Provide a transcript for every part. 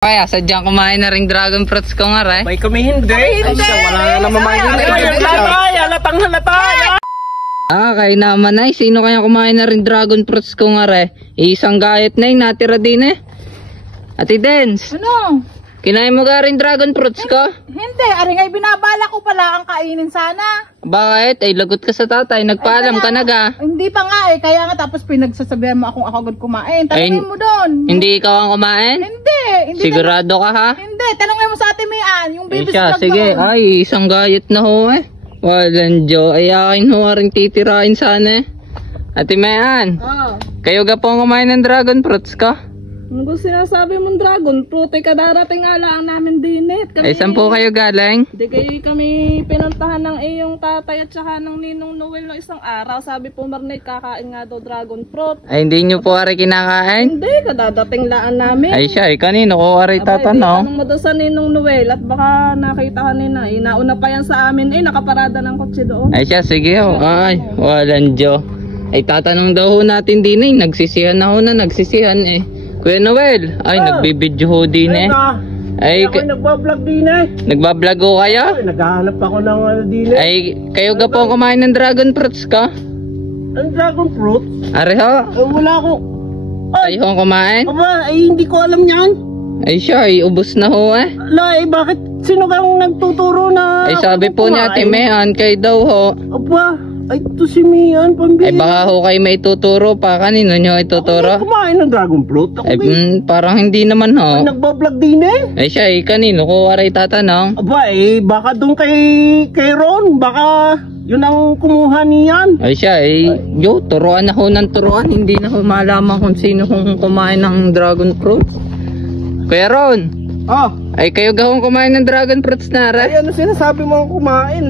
Kaya sadyang kumain na ring dragon fruits ko nga rin. May kami hindi. Ay, wala na naman halata. Kaya naman ay, sino kaya kumain na rin dragon fruits ko nga rin? Isang gayet na yung natira din eh. Ate Dens. Ano? Kinain mo ka rin dragon fruits ko? Hindi, aring ay binabala ko pala ang kainin sana. Bakit? Ay lagot ka sa tatay, nagpaalam ka na ga. Hindi pa nga eh, kaya nga tapos pinagsasabihan mo akong ako agad kumain. Tanungin mo doon. Hindi ikaw ang kumain? Hindi. Sigurado ka ha? Hindi, tanungin mo sa Ate Mian, yung baby siya, vlog sige, noon. ay isang gayet na ho eh. Walang Diyo, ay akin ho rin titirain sana eh. Ate Mayan, kayo ga po kumain ng dragon fruits ka? Kung sinasabi mong dragon fruit, ay kadarating nga lang namin din eh. Ay saan po kayo galing? Hindi kayo kami pinuntahan ng iyong tatay at saka ng ninong Noel no isang araw. Sabi po Marnay, kakain nga daw dragon fruit. Ay hindi nyo po ari kinakain? Hindi, kadadating laan namin. Ay siya, kanino ko ari tatanong? Anong mo daw sa ninong Noel at baka nakita ka nina. Nauna pa yan sa amin nakaparada ng kotse doon. Ay siya, sige ho. Ay, walang Diyo. Ay tatanong daw ho natin din eh. Nagsisihan na ho na, nagsisihan eh. Kuya Noel, ay nagbibidyo ho din eh. Ay, ako nagbablog din eh. Nagbablog ho kayo? Ay, naghahanap ako ng din eh. Ay, kayo ga po kumain ng dragon fruits ka? Ang dragon fruit? Ari ho? Wala ko. Ay ho kumain? Aba, ay hindi ko alam yan. Ay siya, ay ubos na ho eh. Ala, bakit? Sino kang nagtuturo na? Ay sabi po niya, Ate Mehan, kayo daw ho. Aba, ay ito si Mian, pambihira. Ay baka ho kayo may tuturo pa, kanino nyo ituturo? Ako kumain ng dragon fruit. Ako Ay parang hindi naman ho. ay nagbablog din eh. Ay siya, ay kanino ko aray tatanong? Aba, baka doon kay Ron, baka yun ang kumuha niyan. Ay siya, turuan na ho ng turuan, hindi na ho malaman kung sino kung kumain ng dragon fruits. Kuya Ron, ay kayo gahong kumain ng dragon fruits na Ay ano sinasabi mo ang kumain?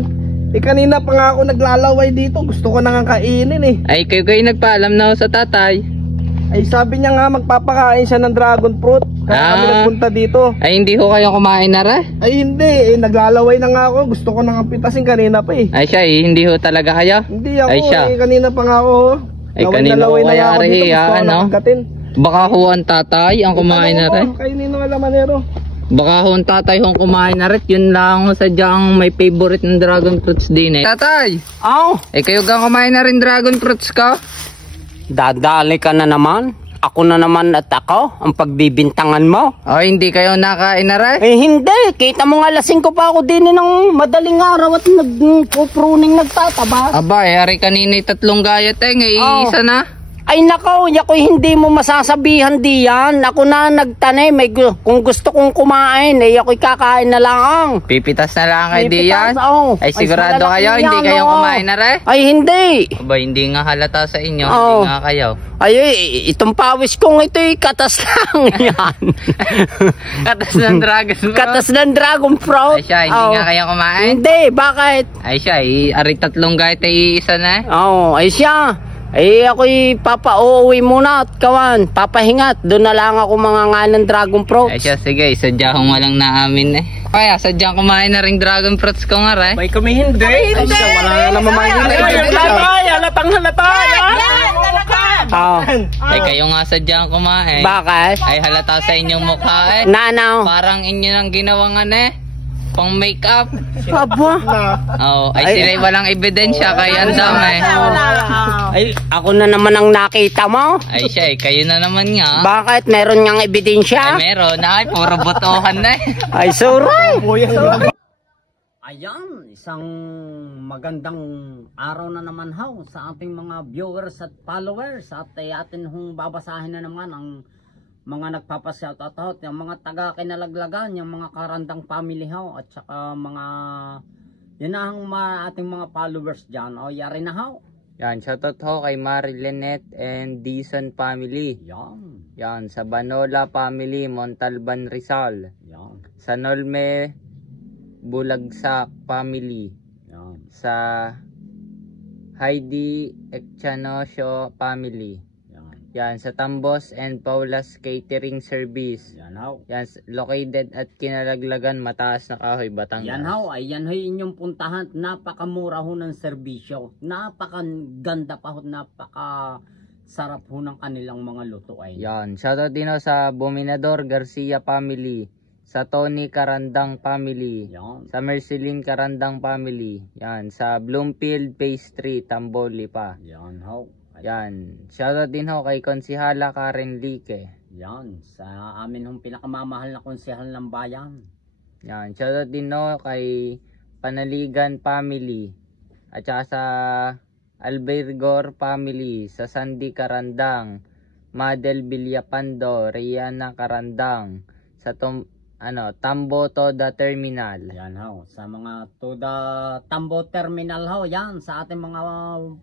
Kanina pa nga ako naglalaway dito, gusto ko na nga kainin eh. Ay kayo nagpaalam na ho sa tatay. Ay sabi niya nga magpapakain siya ng dragon fruit. Kaya kami nagpunta dito. Ay hindi ho kayo kumain na rin? Ay hindi, naglalaway na nga ako, gusto ko na nga pitasin kanina pa eh. Ay siya, hindi ho talaga kayo? Hindi ako, ay, siya. Kanina pa nga ako. Ay kanina ho kaya rin ano? Baka ho ang tatay ang kumain na rin? Kainin ng alamanero. Baka ho ang tatay ho kumain na rin, yun lang ho sadyang may favorite ng dragon fruits din eh. Tatay! Eh kayo ga kumain na rin dragon fruits ka? Dadali ka na naman. Ako na naman at ako ang pagbibintangan mo. Ay hindi kayo nakain na rin? Hindi, kita mo nga lasing ko pa ako din ng madaling araw at nagpupruning nagtataba. Aba ari kanina 3 gayat isa na. Ay nakaw, ako'y hindi mo masasabihan diyan. Ako na nagtanim, kung gusto kong kumain, ako'y kakain na lang. Pipitas na lang kayo diyan? Ay sigurado kayo, hindi kayo kumain na rin? Ay hindi. Aba hindi nga halata sa inyo, hindi nga kayo. Ay itong pawis kong ito'y katas lang yan. Katas ng dragon fruit? Katas ng dragon fruit. Ay siya, hindi nga kayo kumain? Hindi, bakit? Ay siya, ari 3 gayat isa na. Ay siya. Ako'y papauwi muna at kawan, papahingat. Doon na lang ako mga nga ng dragon fruits. Ay siya, sige, sadya kong walang naamin eh. Kaya, sadya kumain na ring dragon fruits ko nga rin. May kami hindi. Ay siya, wala na naman halata. Ay kayo nga sadya kumain. Bakit? Ay halata sa inyong mukha eh. Nanaw? Parang inyo nang ginawangan eh. Pang make-up. Aba. Ay sila'y walang ebidensya kaya ang dami. Ay, ako na naman ang nakita mo. Ay siya, kayo na naman nga. Bakit? Meron niyang ebidensya? Ay meron. Ay, puro botohan na eh. Ay, sorry. Ayan, isang magandang araw na naman ho sa ating mga viewers at followers. At atin hong babasahin na naman ang mga nagpapashoutout, yung mga taga-kinalaglagan, yung mga karandang family ho, at saka mga yun na ang ating mga followers dyan. Yari na ho. Yan, shoutout ho kay Marilynette and Dison family. Yan, sa Banola family, Montalban Rizal. Sa Nolme Bulagsak family. Sa Heidi Ecchanosio family. Yan, sa Tambos and Paula's Catering Service. Yan, located at Kinalaglagan, Mataas na Kahoy, Batangas. Yan ho, ay yan ho inyong puntahan. Napakamura ho ng serbisyo. Napakaganda pa ho, napaka sarap ho ng kanilang mga lutuin. Yan. Shoutout din ho sa Buminador Garcia family, sa Tony Karandang family, Yan. sa Merceline Karandang family, yan, sa Bloomfield Phase 3, Tamboli pa. Yan ho. Yan. Shoutout din ho kay Konsihala Karen Lique. Yan. Sa amin hong pinakamamahal na konsehal ng bayan. Yan. Shoutout din ho kay Panaligan family. At saka sa Albergor family, sa Sandy Karandang, Madel Villapando, Rihanna Karandang, sa Tamboto the Terminal. Yan ho. Sa mga Toda Tambo Terminal ho. Yan. Sa ating mga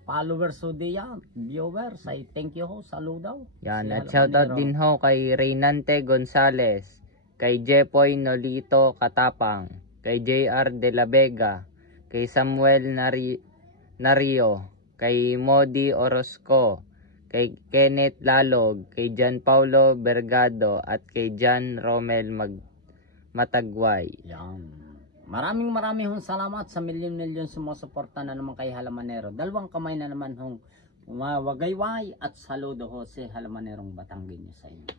followers ho diyan. Viewers. I thank you ho. Saludaw. Yan. Si At shoutout Halamanero. din ho kay Reynante Gonzales, kay Jepoy Nolito Katapang, kay JR De La Vega, kay Samuel Nario, kay Modi Orozco, kay Kenneth Lalog, kay John Paulo Bergado, at kay John Romel Matagway. Yan. Maraming hong salamat sa milyon-milyon sumusuporta na naman kay Halamanero. Dalawang kamay na naman hong wagayway at saludo ho si Halamanerong Batanggenyo sa inyo.